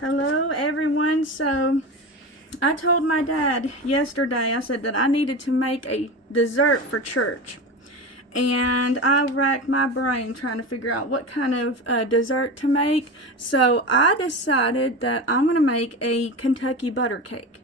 Hello everyone. So I told my dad yesterday, I said that I needed to make a dessert for church. And I racked my brain trying to figure out what kind of dessert to make. So I decided that I'm going to make a Kentucky butter cake.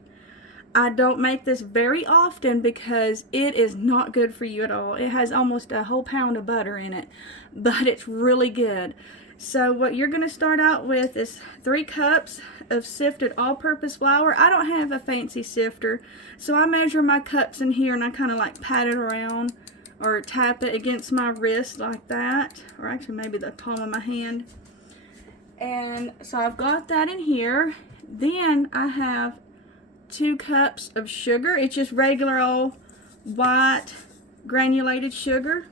I don't make this very often because it is not good for you at all. It has almost a whole pound of butter in it, but it's really good. So what you're going to start out with is 3 cups of sifted all-purpose flour. I don't have a fancy sifter, so I measure my cups in here and I kind of like pat it around or tap it against my wrist like that, or actually maybe the palm of my hand. And so I've got that in here. Then I have 2 cups of sugar. It's just regular old white granulated sugar.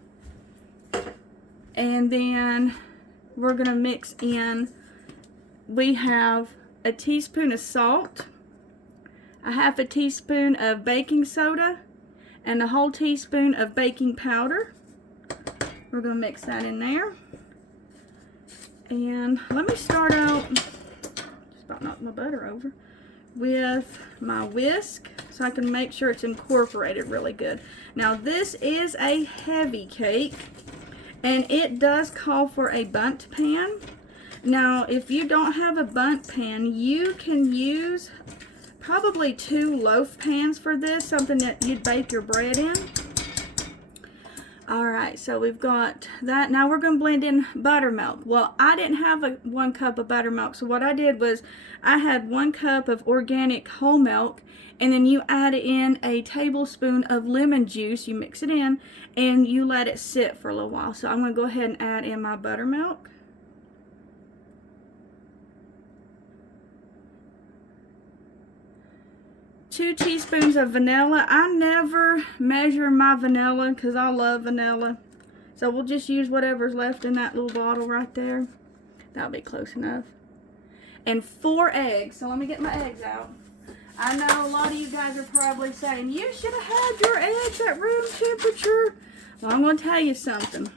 And then we're going to mix in, we have a teaspoon of salt, a half a teaspoon of baking soda, and a whole teaspoon of baking powder. We're going to mix that in there. And let me start out, just about knocked my butter over, with my whisk so I can make sure it's incorporated really good. Now this is a heavy cake and it does call for a bundt pan. Now if you don't have a bundt pan, you can use probably 2 loaf pans for this, something that you'd bake your bread in. Alright, so we've got that. Now we're going to blend in buttermilk. Well, I didn't have 1 cup of buttermilk, so what I did was I had 1 cup of organic whole milk, and then you add in a tablespoon of lemon juice, you mix it in, and you let it sit for a little while. So I'm going to go ahead and add in my buttermilk. Two teaspoons of vanilla. I never measure my vanilla because I love vanilla. So we'll just use whatever's left in that little bottle right there. That'll be close enough. And 4 eggs. So let me get my eggs out. I know a lot of you guys are probably saying, you should have had your eggs at room temperature. Well, I'm going to tell you something.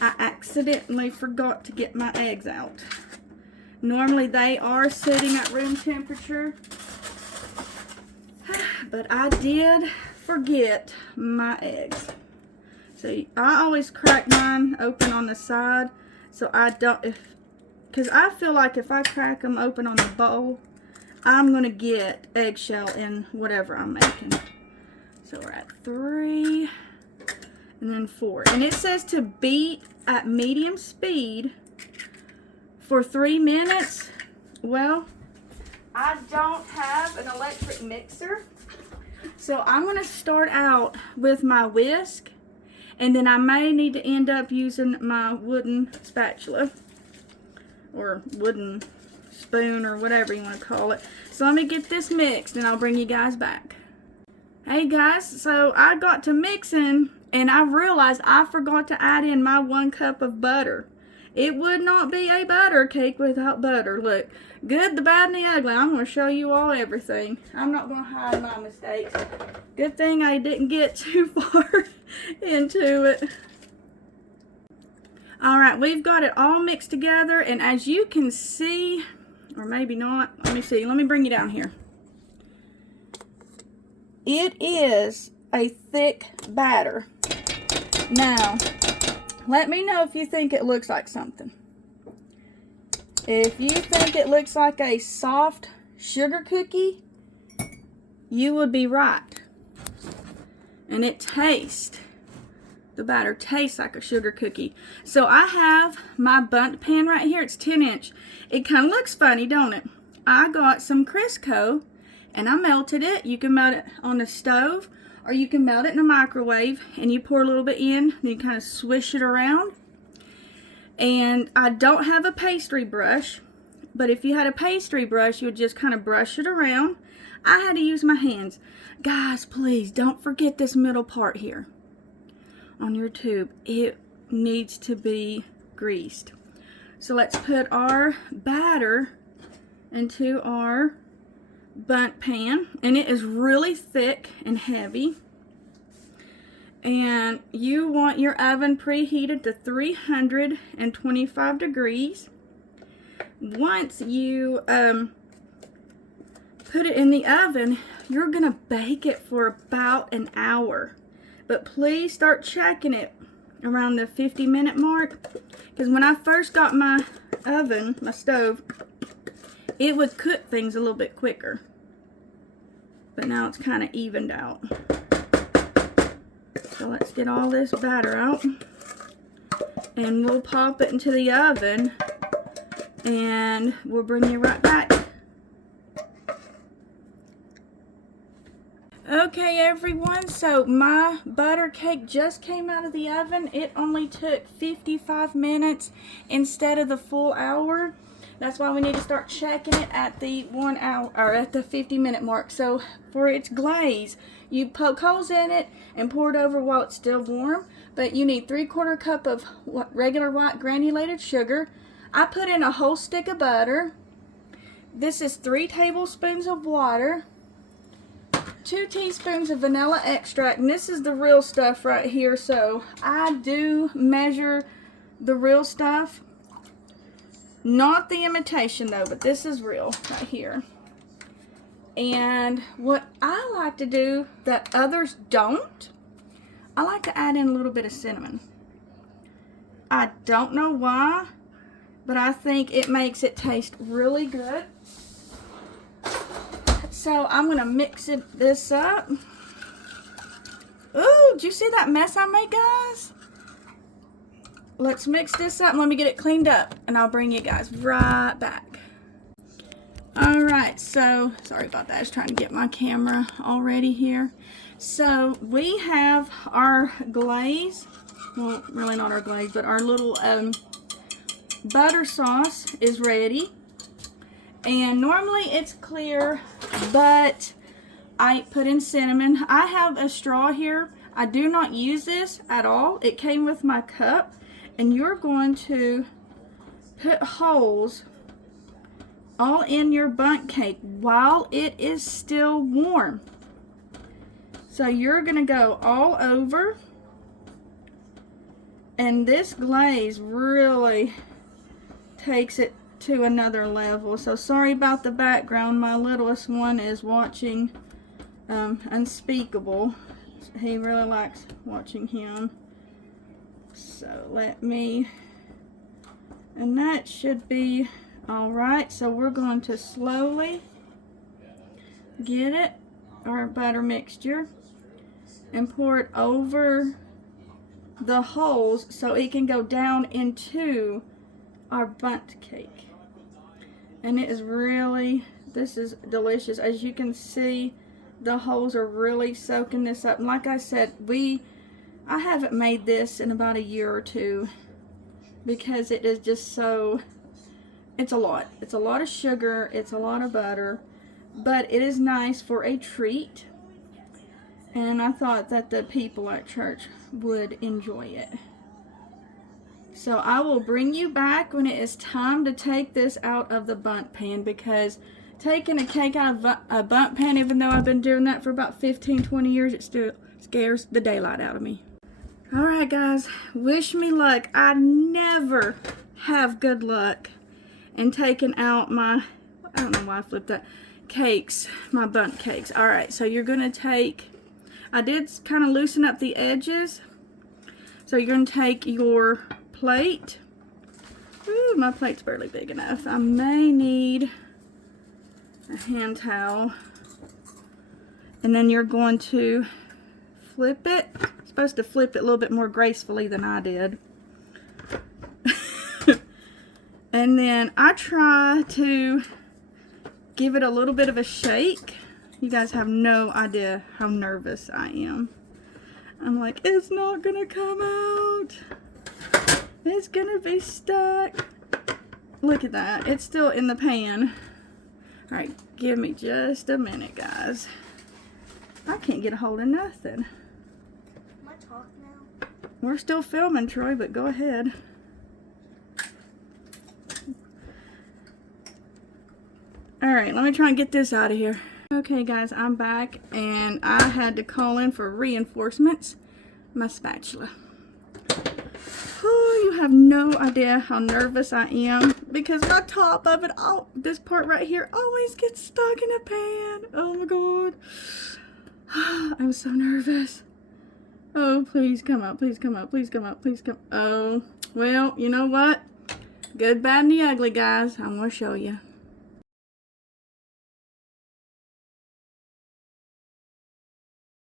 I accidentally forgot to get my eggs out. Normally they are sitting at room temperature. But I did forget my eggs. So I always crack mine open on the side. So I don't, because I feel like if I crack them open on the bowl, I'm going to get eggshell in whatever I'm making. So we're at 3 and then 4. And it says to beat at medium speed for 3 minutes. Well, I don't have an electric mixer. So I'm going to start out with my whisk, and then I may need to end up using my wooden spatula or wooden spoon or whatever you want to call it. So let me get this mixed and I'll bring you guys back. Hey guys, so I got to mixing and I realized I forgot to add in my 1 cup of butter. It would not be a butter cake without butter. Look, good, the bad, and the ugly. I'm going to show you all everything. I'm not going to hide my mistakes. Good thing I didn't get too far into it. Alright, we've got it all mixed together, and as you can see, or maybe not, let me see, let me bring you down here. It is a thick batter. Now, let me know if you think it looks like something. If you think it looks like a soft sugar cookie, you would be right. And it tastes, the batter tastes like a sugar cookie. So I have my bundt pan right here. It's 10-inch. It kind of looks funny, don't it? I got some Crisco and I melted it. You can melt it on the stove, or you can melt it in a microwave, and you pour a little bit in, and you kind of swish it around. And I don't have a pastry brush, but if you had a pastry brush, you would just kind of brush it around. I had to use my hands. Guys, please don't forget this middle part here on your tube. It needs to be greased. So let's put our batter into our bundt pan, and it is really thick and heavy. And you want your oven preheated to 325 degrees. once you put it in the oven, you're gonna bake it for about an hour. But please start checking it around the 50-minute mark, because when I first got my oven, my stove, it would cook things a little bit quicker. But now it's kind of evened out. So let's get all this batter out. And we'll pop it into the oven. And we'll bring you right back. Okay everyone, so my butter cake just came out of the oven. It only took 55 minutes instead of the full hour. That's why we need to start checking it at the 1 hour, or at the 50-minute mark. So for its glaze, you poke holes in it and pour it over while it's still warm. But you need 3/4 cup of regular white granulated sugar. I put in a whole stick of butter. This is 3 tablespoons of water. 2 teaspoons of vanilla extract, and this is the real stuff right here, so I do measure the real stuff. Not the imitation though, but this is real right here. And what I like to do that others don't, I like to add in a little bit of cinnamon. I don't know why, but I think it makes it taste really good. So I'm going to mix this up. Ooh, did you see that mess I made, guys? Let's mix this up and let me get it cleaned up, and I'll bring you guys right back. Alright, so, sorry about that. I was trying to get my camera all ready here. So, we have our glaze. Well, really not our glaze, but our little butter sauce is ready. And normally it's clear, but I put in cinnamon. I have a straw here. I do not use this at all. It came with my cup. And you're going to put holes all in your bundt cake while it is still warm. So you're going to go all over. And this glaze really takes it to another level. So sorry about the background. My littlest one is watching Unspeakable. He really likes watching him. So let me, and that should be all right. So we're going to slowly get it, our butter mixture, and pour it over the holes so it can go down into our bundt cake. And it is really, this is delicious. As you can see, the holes are really soaking this up. And like I said, I haven't made this in about a year or two because it is just so, it's a lot. It's a lot of sugar, it's a lot of butter, but it is nice for a treat. And I thought that the people at church would enjoy it. So I will bring you back when it is time to take this out of the bundt pan, because taking a cake out of a bundt pan, even though I've been doing that for about 15-20 years, it still scares the daylight out of me. Alright guys, wish me luck. I never have good luck in taking out my, I don't know why I flipped that, cakes, my bundt cakes. Alright, so you're going to take, I did kind of loosen up the edges. So you're going to take your plate. Ooh, my plate's barely big enough. I may need a hand towel. And then you're going to flip it. Supposed to flip it a little bit more gracefully than I did. And then I try to give it a little bit of a shake. You guys have no idea how nervous I am. I'm like, it's not gonna come out. It's gonna be stuck. Look at that, it's still in the pan. Alright, give me just a minute, guys. I can't get a hold of nothing. We're still filming, Troy, but go ahead. Alright, let me try and get this out of here. Okay guys, I'm back, and I had to call in for reinforcements. My spatula. Whew, you have no idea how nervous I am because my top of it, all this part right here, always gets stuck in a pan. Oh my god. I'm so nervous. Oh, please come up, please come up, please come up, please come. Oh, well, you know what? Good, bad, and the ugly, guys. I'm going to show you.